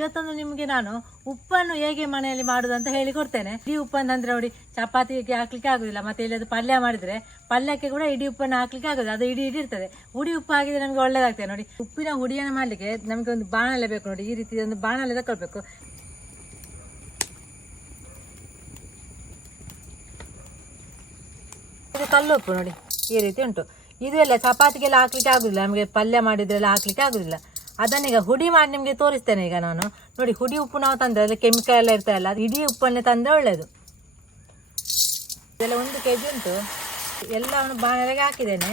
ಇವತ್ತೊಂದು ನಿಮಗೆ ನಾನು ಉಪ್ಪನ್ನು ಹೇಗೆ ಮನೆಯಲ್ಲಿ ಮಾಡುದು ಅಂತ ಹೇಳಿ ಕೊಡ್ತೇನೆ. ಇಡೀ ಉಪ್ಪನ್ನು ಅಂದ್ರೆ ನೋಡಿ ಚಪಾತಿಗೆ ಹಾಕ್ಲಿಕ್ಕೆ ಆಗುದಿಲ್ಲ, ಮತ್ತೆ ಇಲ್ಲಿ ಅದು ಪಲ್ಯ ಮಾಡಿದ್ರೆ ಪಲ್ಯಕ್ಕೆ ಕೂಡ ಇಡೀ ಉಪ್ಪನ್ನು ಹಾಕ್ಲಿಕ್ಕೆ ಆಗುದಿಲ್ಲ, ಅದು ಇಡೀ ಇಡೀ ಇರ್ತದೆ. ಹುಡಿ ಉಪ್ಪು ಹಾಕಿದ್ರೆ ನಮ್ಗೆ ಒಳ್ಳೇದಾಗ್ತದೆ ನೋಡಿ. ಉಪ್ಪಿನ ಹುಡಿಯನ್ನು ಮಾಡ್ಲಿಕ್ಕೆ ನಮಗೆ ಒಂದು ಬಾಣಲೆ ಬೇಕು ನೋಡಿ, ಈ ರೀತಿ ಒಂದು ಬಾಣಲೆ ತಗೊಳ್ಬೇಕು ಇದು ಕಲ್ಲು ಉಪ್ಪು ನೋಡಿ, ಈ ರೀತಿ ಉಂಟು. ಇದು ಎಲ್ಲ ಚಪಾತಿಗೆಲ್ಲ ಹಾಕ್ಲಿಕ್ಕೆ ಆಗುದಿಲ್ಲ, ನಮಗೆ ಪಲ್ಯ ಮಾಡಿದ್ರೆಲ್ಲ ಹಾಕ್ಲಿಕ್ಕೆ ಆಗುದಿಲ್ಲ. ಅದನ್ನೀಗ ಹುಡಿ ಮಾಡಿ ನಿಮಗೆ ತೋರಿಸ್ತೇನೆ ಈಗ ನಾನು. ನೋಡಿ, ಹುಡಿ ಉಪ್ಪು ನಾವು ತಂದರೆ ಅದು ಕೆಮಿಕಲ್ ಎಲ್ಲ ಇರ್ತದಲ್ಲ ಅದು ಇಡೀ ಉಪ್ಪನ್ನೇ ತಂದರೆ ಒಳ್ಳೆಯದು ಇದೆಲ್ಲ ಒಂದು ಕೆ ಜಿ ಉಂಟು. ಎಲ್ಲವನ್ನು ಬಾಣಲೆಗೆ ಹಾಕಿದ್ದೇನೆ.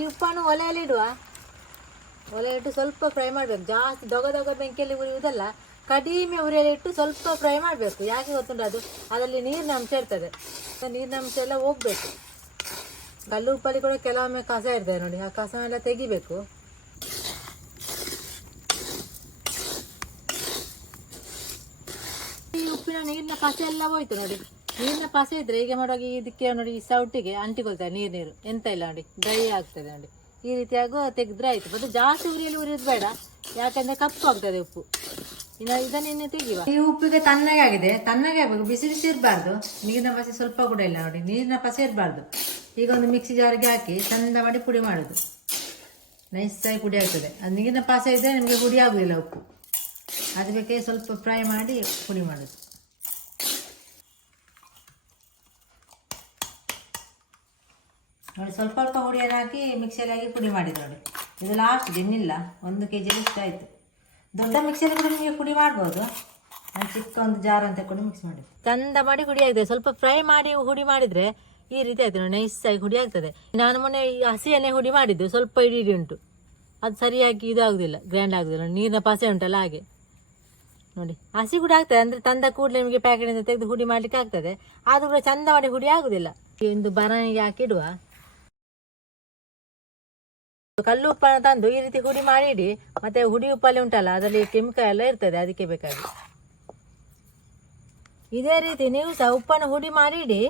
ಈ ಉಪ್ಪನ್ನು ಒಲೆಯಲ್ಲಿ ಇಡುವ. ಒಲೆ ಇಟ್ಟು ಸ್ವಲ್ಪ ಫ್ರೈ ಮಾಡಬೇಕು. ಜಾಸ್ತಿ ದೊಗ ದೊಗ ಬೆಂಕಿಯಲ್ಲಿ ಉರಿಯುವುದಲ್ಲ, ಕಡಿಮೆ ಉರಿಯಲ್ಲಿ ಇಟ್ಟು ಸ್ವಲ್ಪ ಫ್ರೈ ಮಾಡಬೇಕು. ಯಾಕೆ ಗೊತ್ತುಂಟು ಅದು? ಅದರಲ್ಲಿ ನೀರಿನ ಅಂಶ ಇರ್ತದೆ. ನೀರಿನ ಅಂಶ ಎಲ್ಲ ಹೋಗ್ಬೇಕು. ಕಲ್ಲು ಉಪ್ಪಲ್ಲಿ ಕೂಡ ಕೆಲವೊಮ್ಮೆ ಕಸ ಇರ್ತದೆ ನೋಡಿ. ಆ ಕಸ ಎಲ್ಲ ತೆಗಿಬೇಕು. ಈ ಉಪ್ಪಿನ ನೀರಿನ ಕಸ ಎಲ್ಲ ಹೋಯ್ತು ನೋಡಿ. ನೀರಿನ ಕಸ ಇದ್ರೆ ಈಗ ಮಾಡುವಾಗ ಇದಕ್ಕೆ ನೋಡಿ, ಈ ಸೌಟಿಗೆ ಅಂಟಿಕೊಳ್ತಾರೆ ನೀರು ನೀರು. ಎಂತ ಇಲ್ಲ ನೋಡಿ ಡ್ರೈ ಆಗ್ತದೆ ನೋಡಿ. ಈ ರೀತಿಯಾಗೂ ತೆಗೆದ್ರೆ ಆಯ್ತು. ಮತ್ತೆ ಜಾಸ್ತಿ ಉರಿಯಲ್ಲಿ ಉರಿಯೋದು ಬೇಡ. ಯಾಕಂದ್ರೆ ಕಪ್ಪು ಆಗ್ತದೆ ಉಪ್ಪು. ಇನ್ನು ಇದನ್ನ ಇನ್ನು ತೆಗಿವ ಈ ಉಪ್ಪಿಗೆ ತನ್ನಗೆ ಆಗಿದೆ ತಣ್ಣಗೆ ಆಗ್ಬೇಕು ಬಿಸಿ ಬಿಸಿ ಇರಬಾರ್ದು. ನೀರಿನ ಪಸೆ ಸ್ವಲ್ಪ ಕೂಡ ಇಲ್ಲ ನೋಡಿ. ನೀರಿನ ಪಸೆ ಇರಬಾರ್ದು. ಈಗ ಒಂದು ಮಿಕ್ಸಿ ಜಾರಿಗೆ ಹಾಕಿ ಚಂದ ಮಾಡಿ ಪುಡಿ ಮಾಡೋದು. ನೈಸಾಗಿ ಪುಡಿ ಆಗ್ತದೆ. ಅದು ನೀರಿನ ಪಾಸ ಇದ್ದರೆ ನಿಮಗೆ ಪುಡಿ ಆಗುದಿಲ್ಲ ಉಪ್ಪು. ಅದಕ್ಕೆ ಸ್ವಲ್ಪ ಫ್ರೈ ಮಾಡಿ ಪುಡಿ ಮಾಡೋದು. ನೋಡಿ, ಸ್ವಲ್ಪ ಸ್ವಲ್ಪ ಹುಡಿಯನ್ನು ಹಾಕಿ ಮಿಕ್ಸಿಯಲ್ಲಿ ಹಾಕಿ ಪುಡಿ ಮಾಡಿದ್ದು ನೋಡಿ. ಇದು ಲಾಸ್ಟ್ ಇನ್ನಿಲ್ಲ. ಒಂದು ಕೆ ಜಿ ಇಷ್ಟ ಆಯಿತು. ದೊಡ್ಡ ಮಿಕ್ಸಿಯಲ್ಲಿ ಕೂಡ ನಿಮಗೆ ಪುಡಿ ಮಾಡ್ಬೋದು. ನಾನು ಚಿಕ್ಕ ಒಂದು ಜಾರ್ ಅಂತ ಕೂಡ ಮಿಕ್ಸ್ ಮಾಡಿ ಚಂದ ಮಾಡಿ ಹುಡಿ ಆಗಿದೆ. ಸ್ವಲ್ಪ ಫ್ರೈ ಮಾಡಿ ಹುಡಿ ಮಾಡಿದರೆ ಈ ರೀತಿ ಆಯ್ತು, ನೋಡಿ ಆಗಿ ಹುಡಿ ಆಗ್ತದೆ. ನಾನು ಮೊನ್ನೆ ಈ ಎಣ್ಣೆ ಹುಡಿ ಮಾಡಿದ್ದು, ಸ್ವಲ್ಪ ಇಡಿ ಉಂಟು. ಅದು ಸರಿಯಾಗಿ ಇದು ಆಗುದಿಲ್ಲ ಗ್ರ್ಯಾಂಡ್ ಆಗುದಿಲ್ಲ. ನೀರಿನ ಪಾಸೆ ಉಂಟಲ್ಲ ಹಾಗೆ. ನೋಡಿ, ಹಸಿ ಕೂಡ ಆಗ್ತದೆ, ಅಂದ್ರೆ ತಂದ ಕೂಡಲೇ ನಿಮಗೆ ಪ್ಯಾಕೆಟಿಂದ ತೆಗೆದು ಹುಡಿ ಮಾಡ್ಲಿಕ್ಕೆ ಆಗ್ತದೆ. ಆದ್ರೂ ಕೂಡ ಚಂದ ಮಾಡಿ ಹುಡಿ ಆಗುದಿಲ್ಲ. ಒಂದು ಬರಣಿಗೆ ಹಾಕಿಡುವ. ಕಲ್ಲು ಉಪ್ಪನ್ನು ತಂದು ಈ ರೀತಿ ಹುಡಿ ಮಾಡಿ ಇಡಿ ಮತ್ತೆ ಹುಡಿ ಉಪ್ಪಲ್ಲಿ ಉಂಟಲ್ಲ, ಅದರಲ್ಲಿ ಕೆಮಿಕಲ್ ಎಲ್ಲ ಇರ್ತದೆ, ಅದಕ್ಕೆ ಬೇಕಾಗಿ. ಇದೇ ರೀತಿ ನೀವು ಸಹ ಉಪ್ಪನ್ನು ಹುಡಿ ಮಾಡಿ ಇಡಿ